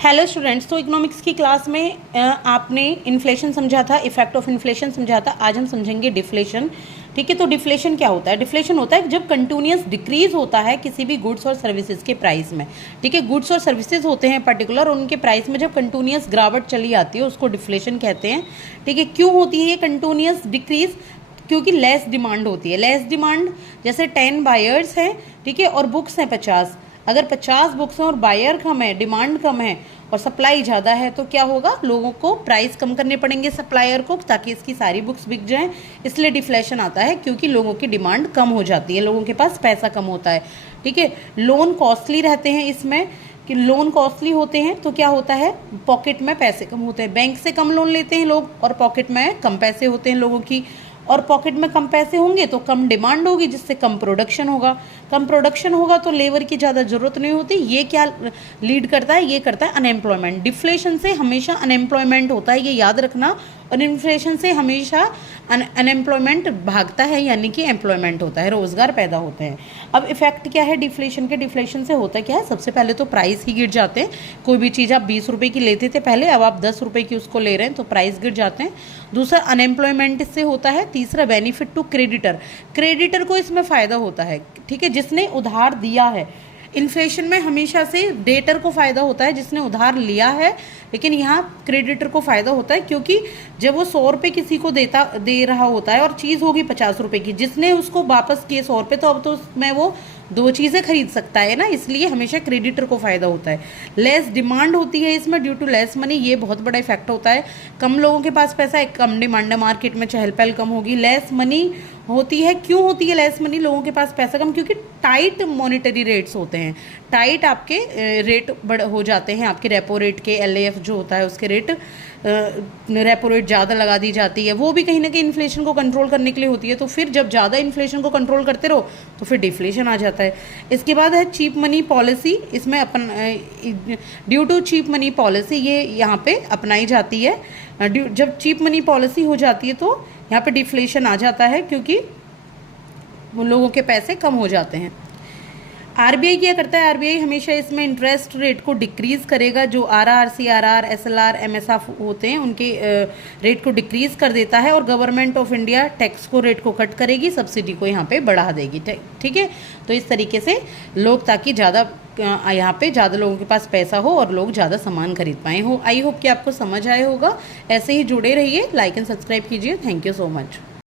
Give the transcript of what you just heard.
Hello students, तो economics की class में आपने इन्फ्लेशन समझा था, इफेक्ट ऑफ इन्फ्लेशन समझा था। आज हम समझेंगे डिफ्लेशन। ठीक है, तो डिफ्लेशन क्या होता है? डिफ्लेशन होता है जब कंटिन्यूअस डिक्रीज होता है किसी भी गुड्स और सर्विसेज के प्राइस में। ठीक है, गुड्स और सर्विसेज होते हैं पर्टिकुलर, उनके प्राइस में जब कंटिन्यूअस गिरावट चली आती है उसको डिफ्लेशन कहते हैं। ठीक है, क्यों होती है ये कंटिन्यूअस डिक्रीज? क्योंकि लेस डिमांड होती है। लेस डिमांड, जैसे 10 बायर्स हैं, ठीक है, और बुक्स हैं 50। अगर 50 बुक्स हैं और बायर कम है, डिमांड कम है और सप्लाई ज़्यादा है, तो क्या होगा? लोगों को प्राइस कम करने पड़ेंगे सप्लायर को, ताकि इसकी सारी बुक्स बिक जाएं। इसलिए डिफ्लेशन आता है, क्योंकि लोगों की डिमांड कम हो जाती है, लोगों के पास पैसा कम होता है। ठीक है, लोन कॉस्टली रहते हैं इसमें, कि लोन कॉस्टली होते हैं तो क्या होता है? पॉकेट में पैसे कम होते हैं। बैंक से कम लोन लेते हैं लोग और पॉकेट में कम पैसे होते हैं लोगों की। और पॉकेट में कम पैसे होंगे तो कम डिमांड होगी, जिससे कम प्रोडक्शन होगा। कम प्रोडक्शन होगा तो लेबर की ज़्यादा ज़रूरत नहीं होती। ये क्या लीड करता है? ये करता है अनएम्प्लॉयमेंट। डिफ्लेशन से हमेशा अनएम्प्लॉयमेंट होता है, ये याद रखना। और इन्फ्लेशन से हमेशा अनएम्प्लॉयमेंट भागता है, यानी कि एम्प्लॉयमेंट होता है, रोज़गार पैदा होते हैं। अब इफेक्ट क्या है डिफ्लेशन के? डिफ्लेशन से होता क्या है? सबसे पहले तो प्राइस ही गिर जाते हैं। कोई भी चीज़ आप 20 रुपये की लेते थे पहले, अब आप 10 रुपये की उसको ले रहे हैं तो प्राइस गिर जाते हैं। दूसरा अनएम्प्लॉयमेंट इससे होता है। तीसरा बेनिफिट टू क्रेडिटर। क्रेडिटर को इसमें फ़ायदा होता है, ठीक है, जिसने उधार दिया है। इन्फ्लेशन में हमेशा से डेटर को फ़ायदा होता है, जिसने उधार लिया है, लेकिन यहाँ क्रेडिटर को फ़ायदा होता है, क्योंकि जब वो 100 रुपये किसी को दे रहा होता है और चीज़ होगी 50 रुपये की, जिसने उसको वापस किए 100 रुपये, तो अब तो उसमें वो 2 चीज़ें खरीद सकता है ना, इसलिए हमेशा क्रेडिटर को फ़ायदा होता है। लेस डिमांड होती है इसमें ड्यू टू लेस मनी, ये बहुत बड़ा इफेक्ट होता है। कम लोगों के पास पैसा है, कम डिमांड है, मार्केट में चहल पहल कम होगी। लेस मनी होती है। क्यों होती है लेस मनी? लोगों के पास पैसा कम, क्योंकि टाइट मॉनेटरी रेट्स होते हैं। टाइट आपके रेट बढ़ हो जाते हैं, आपके रेपो रेट के, LAF जो होता है उसके रेट, रेपो रेट ज़्यादा लगा दी जाती है। वो भी कहीं ना कहीं इन्फ्लेशन को कंट्रोल करने के लिए होती है। तो फिर जब ज़्यादा इन्फ्लेशन को कंट्रोल करते रहो तो फिर डिफ्लेशन आ जाता है। इसके बाद है चीप मनी पॉलिसी। इसमें अपन due to cheap money policy ये यहाँ पे अपनाई जाती है। जब चीप मनी पॉलिसी हो जाती है तो यहाँ पे डिफ्लेशन आ जाता है, क्योंकि वो लोगों के पैसे कम हो जाते हैं। RBI क्या करता है? RBI हमेशा इसमें इंटरेस्ट रेट को डिक्रीज़ करेगा। जो RR, CRR, SLR, MSF होते हैं उनके रेट को डिक्रीज़ कर देता है। और गवर्नमेंट ऑफ इंडिया टैक्स को रेट को कट करेगी, सब्सिडी को यहाँ पे बढ़ा देगी। ठीक है, तो इस तरीके से लोग, ताकि ज़्यादा यहाँ पे ज़्यादा लोगों के पास पैसा हो और लोग ज़्यादा सामान खरीद पाए हो। आई होप कि आपको समझ आया होगा। ऐसे ही जुड़े रहिए, लाइक एंड सब्सक्राइब कीजिए। Thank you so much.